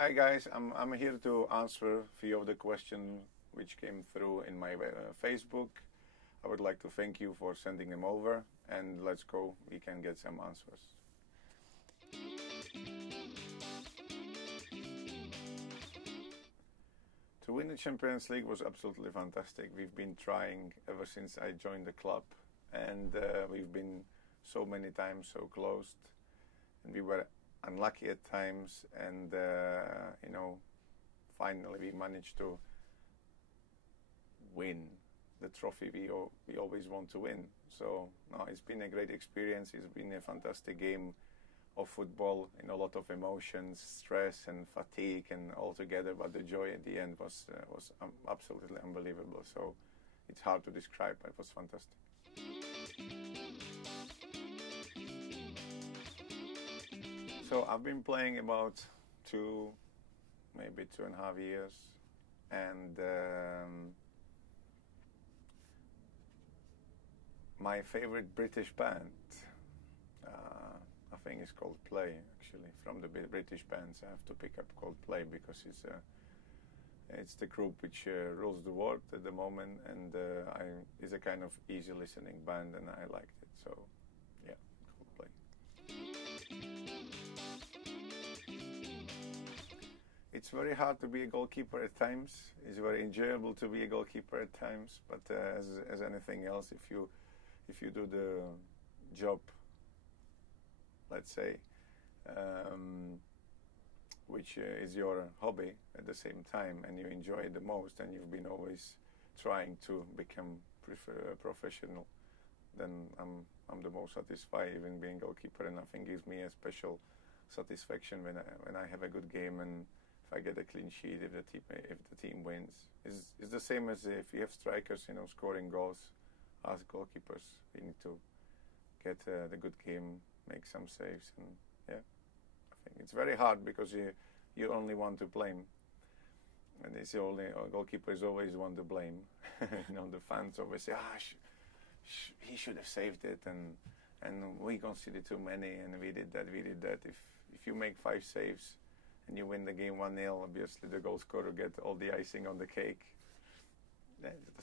Hi guys, I'm here to answer a few of the questions which came through in my Facebook. I would like to thank you for sending them over, and let's go, we can get some answers. To win the Champions League was absolutely fantastic. We've been trying ever since I joined the club, and we've been so many times so close, and we were unlucky at times, and finally we managed to win the trophy we always want to win. So no, it's been a great experience. It's been a fantastic game of football, a lot of emotions, stress and fatigue and all together, but the joy at the end was absolutely unbelievable. So it's hard to describe, but it was fantastic. So I've been playing about maybe 2.5 years, and my favorite British band, I think it's called Play, actually. From the British bands, I have to pick up Play because it's the group which rules the world at the moment, and it's a kind of easy listening band, and I liked it. So yeah, Play. It's very hard to be a goalkeeper at times. It's very enjoyable to be a goalkeeper at times, but as anything else, if you do the job, let's say, which is your hobby at the same time, and you enjoy it the most, and you've been always trying to become professional, then I'm the most satisfied even being goalkeeper, and nothing gives me a special satisfaction when I have a good game and if I get a clean sheet, if the team wins. It's the same as if you have strikers, scoring goals. As goalkeepers, we need to get the good game, make some saves, and yeah, I think it's very hard because you only want to blame, and it's the only goalkeeper is always one to blame. The fans always say, he should have saved it, and we conceded too many, and we did that. If you make 5 saves and you win the game 1-0, obviously the goal scorer gets all the icing on the cake.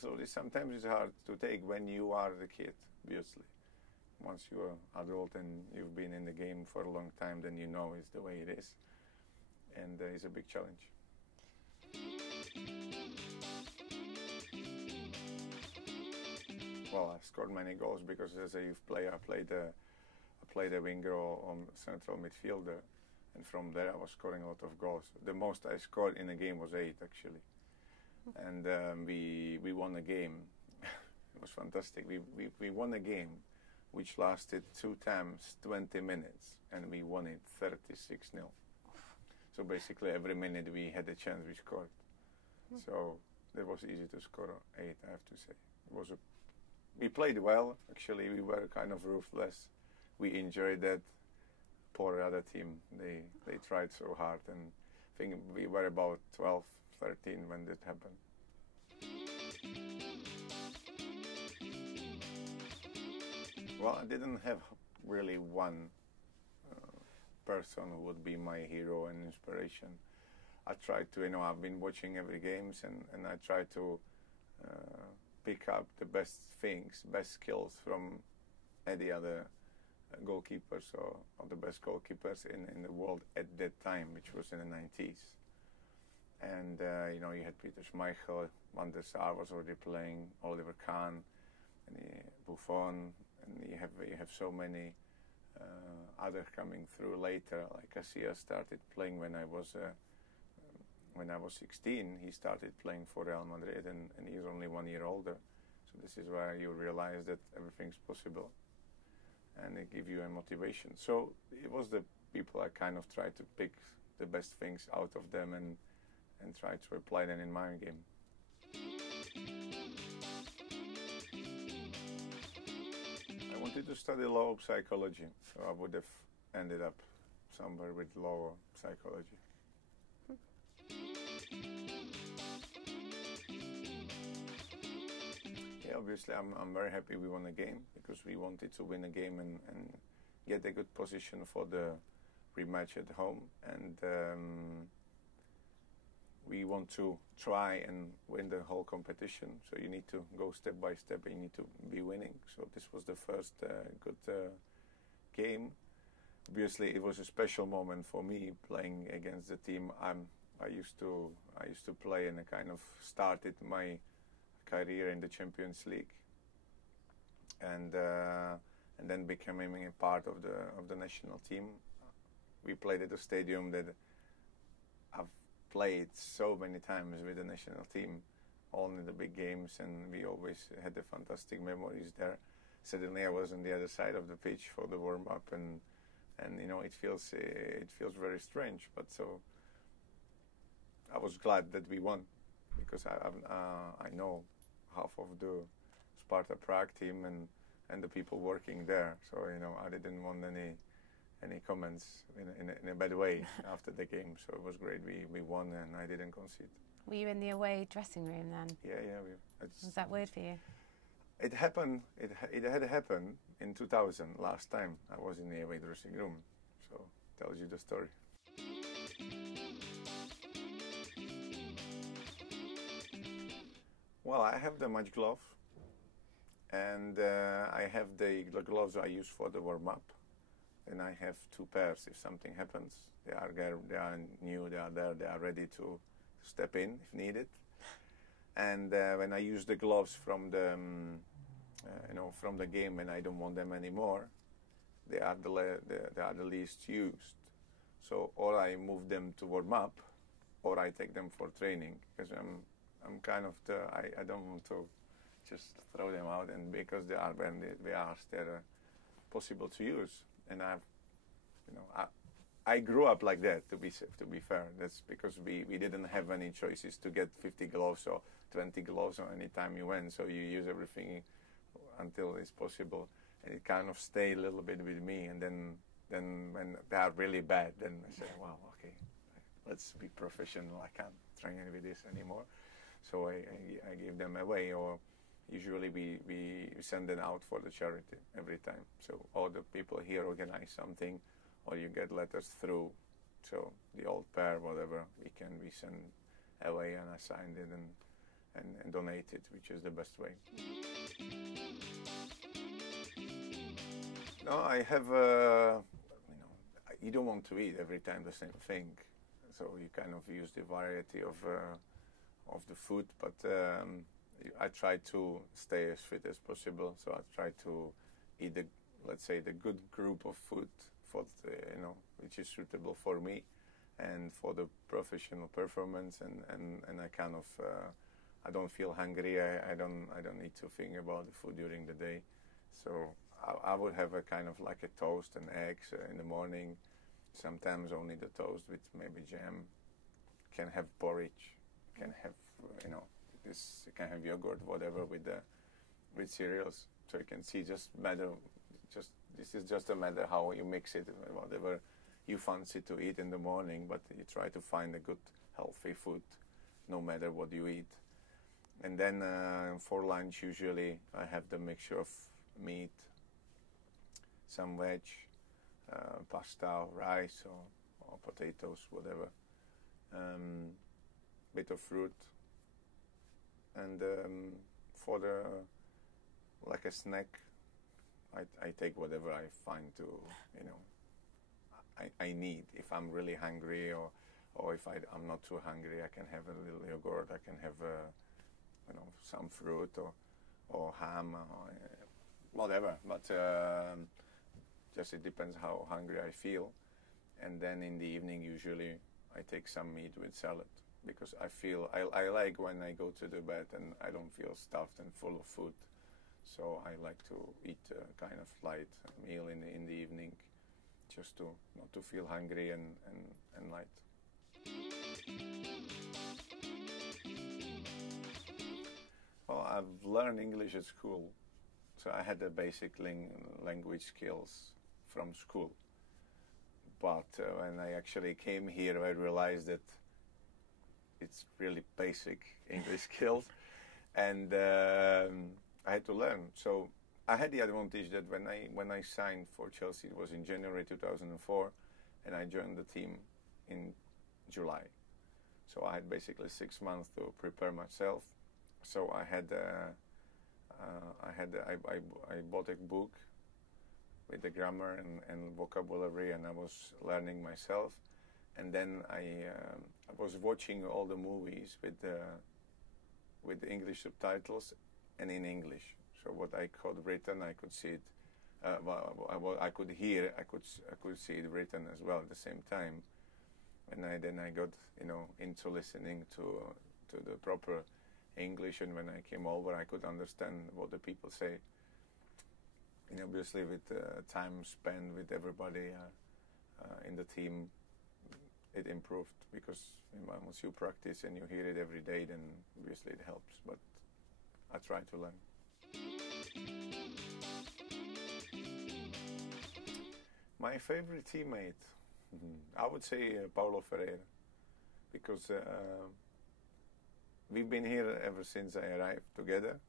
So sometimes it's hard to take when you are the kid, obviously. Once you're adult and you've been in the game for a long time, then you know it's the way it is. And it's a big challenge. Well, I scored many goals because as a youth player, I played a winger or central midfielder. And from there I was scoring a lot of goals. The most I scored in a game was 8, actually. And we won a game. It was fantastic. We won a game which lasted 2 times 20 minutes, and we won it 36-0. So basically every minute we had a chance, we scored. So it was easy to score 8, I have to say. We played well, actually. We were kind of ruthless. We enjoyed that. Poor other team, they tried so hard, and I think we were about 12, 13 when that happened. Well, I didn't have really one person who would be my hero and inspiration. I tried to, I've been watching every games, and I try to pick up the best things, best skills from any other goalkeepers or the best goalkeepers in the world at that time, which was in the 90s. And you had Peter Schmeichel, Van der Sar was already playing, Oliver Kahn, and Buffon, and you have so many others coming through later. Like Casillas started playing when I was 16. He started playing for Real Madrid, and he's only 1 year older. So this is where you realize that everything's possible, and it gives you a motivation. So it was the people I kind of tried to pick the best things out of them and try to apply them in my game. I wanted to study law of psychology, so I would have ended up somewhere with law or psychology. Yeah, obviously I'm very happy we won a game, because we wanted to win a game and get a good position for the rematch at home. And we want to try and win the whole competition. So you need to go step by step. You need to be winning. So this was the first good game. Obviously, it was a special moment for me playing against the team I used to play, and I kind of started my career in the Champions League, and then becoming a part of the national team. We played at a stadium that I've played so many times with the national team, all in the big games, and we always had the fantastic memories there. Suddenly, I was on the other side of the pitch for the warm up, and you know, it feels very strange, but so I was glad that we won, because I know half of the Sparta Prague team and the people working there, so you know, I didn't want any comments in a bad way after the game. So it was great. We won, and I didn't concede. Were you in the away dressing room then? Yeah. Was that weird for you? It happened. It had happened in 2000. Last time I was in the away dressing room, so tells you the story. Well, I have the match glove, and I have the gloves I use for the warm up, and I have 2 pairs. If something happens, they are new. They are there. They are ready to step in if needed. And when I use the gloves from the from the game, and I don't want them anymore, they are the least used. So or I move them to warm up, or I take them for training, because I'm kind of I don't want to just throw them out, and because they are when they are they're possible to use. And I grew up like that, to be fair. That's because we didn't have any choices to get 50 gloves or 20 gloves or any time you went, so you use everything until it's possible, and it kind of stayed a little bit with me. And then when they are really bad, then I say, wow, okay, let's be professional. I can't train with this anymore, so I give them away, or usually we send them out for the charity every time. So all the people here organize something, or you get letters through. So the old pair, whatever, we send away and assign it and donate it, which is the best way. No, I have you don't want to eat every time the same thing, so you kind of use the variety of the food, but I try to stay as fit as possible. So I try to eat let's say the good group of food for which is suitable for me and for the professional performance, and I kind of I don't feel hungry. I don't need to think about the food during the day. So I would have a kind of like a toast and eggs in the morning. Sometimes only the toast with maybe jam. Can have porridge. Can have this. Can have yogurt, whatever, with cereals. So you can see this is just a matter how you mix it, whatever you fancy to eat in the morning. But you try to find a good healthy food, no matter what you eat. And then for lunch, usually I have the mixture of meat, some veg, pasta, rice, or potatoes, whatever, bit of fruit, and for like a snack, I take whatever I find I need. If I'm really hungry, or if I'm not too hungry, I can have a little yogurt. I can have some fruit or ham or whatever. But just it depends how hungry I feel. And then in the evening, usually I take some meat with salad, because I like when I go to the bed and I don't feel stuffed and full of food. So I like to eat a kind of light meal in the evening, just not to feel hungry and light. Well, I've learned English at school, so I had the basic language skills from school. But when I actually came here, I realized that it's really basic English skills, and I had to learn. So I had the advantage that when I signed for Chelsea, it was in January 2004, and I joined the team in July. So I had basically 6 months to prepare myself. So I bought a book with the grammar and vocabulary, and I was learning myself. And then I was watching all the movies with the English subtitles and in English. So what I could written, I could see it. I could hear, I could see it written as well at the same time. And then I got into listening to the proper English, and when I came over, I could understand what the people say. And obviously, with time spent with everybody in the team, it improved, because once you practice and you hear it every day, then obviously it helps. But I try to learn. My favorite teammate, I would say Paulo Ferreira, because we've been here ever since I arrived together,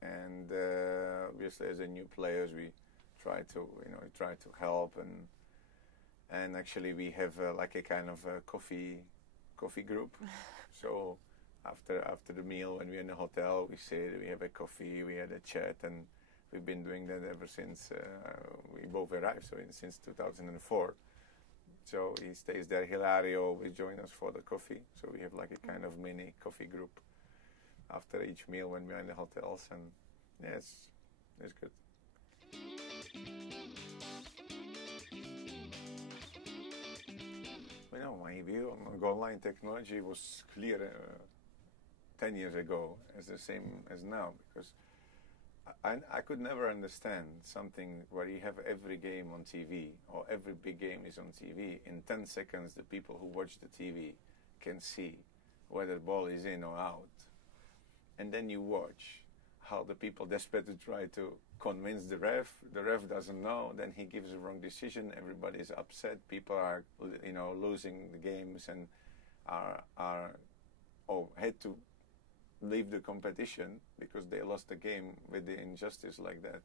and obviously as a new players we try to help, and actually we have like a kind of a coffee group. So after the meal, when we're in the hotel, we sit, we have a coffee, we had a chat, and we've been doing that ever since we both arrived, so since 2004. So he stays there. Hilario always joins us for the coffee. So we have like a kind of mini coffee group after each meal when we're in the hotels, and yes, it's good. My view on goal line technology was clear 10 years ago, as the same as now, because I could never understand something where you have every game on TV, or every big game is on TV. In 10 seconds, the people who watch the TV can see whether the ball is in or out. And then you watch how the people desperately try to convince the ref doesn't know, then he gives a wrong decision, everybody is upset, people are losing the games and had to leave the competition because they lost the game with the injustice like that.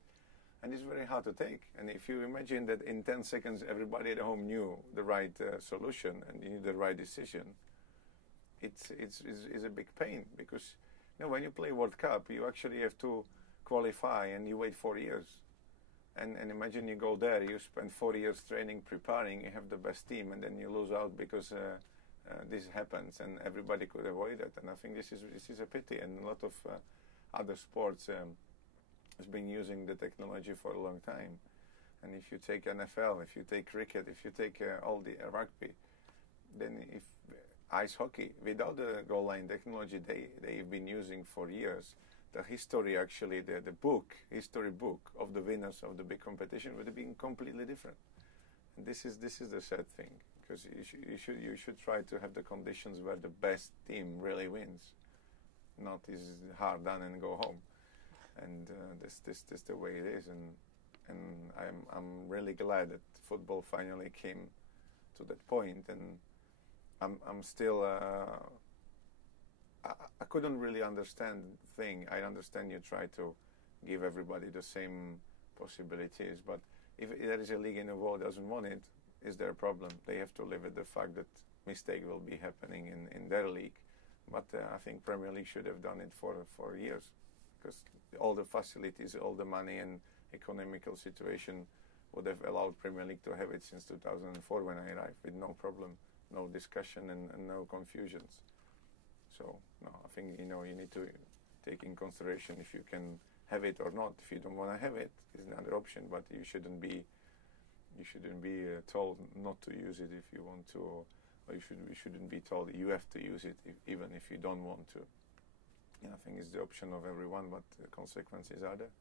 And it's very hard to take. And if you imagine that in 10 seconds everybody at home knew the right solution and knew the right decision, it's a big pain, because when you play World Cup, you actually have to qualify and you wait 4 years. And imagine you go there, you spend 4 years training, preparing, you have the best team, and then you lose out because this happens, and everybody could avoid it. And I think this is a pity. And a lot of other sports has been using the technology for a long time. And if you take NFL, if you take cricket, if you take all the rugby, then if ice hockey, without the goal line technology they've been using for years, the history, actually the history book of the winners of the big competition would have been completely different. And this is the sad thing, because you should try to have the conditions where the best team really wins, not is hard done and go home. And this the way it is, and I'm really glad that football finally came to that point. And I'm still I couldn't really understand the thing. I understand you try to give everybody the same possibilities, but if there is a league in the world that doesn't want it, is there a problem? They have to live with the fact that mistake will be happening in their league. But I think Premier League should have done it for years, because all the facilities, all the money and economical situation would have allowed Premier League to have it since 2004 when I arrived, with no problem, no discussion and no confusions. So no, I think you need to take in consideration if you can have it or not. If you don't want to have it, it's another option, but you shouldn't be told not to use it if you want to, or you shouldn't be told you have to use it even if you don't want to. I think it's the option of everyone, but the consequences are there.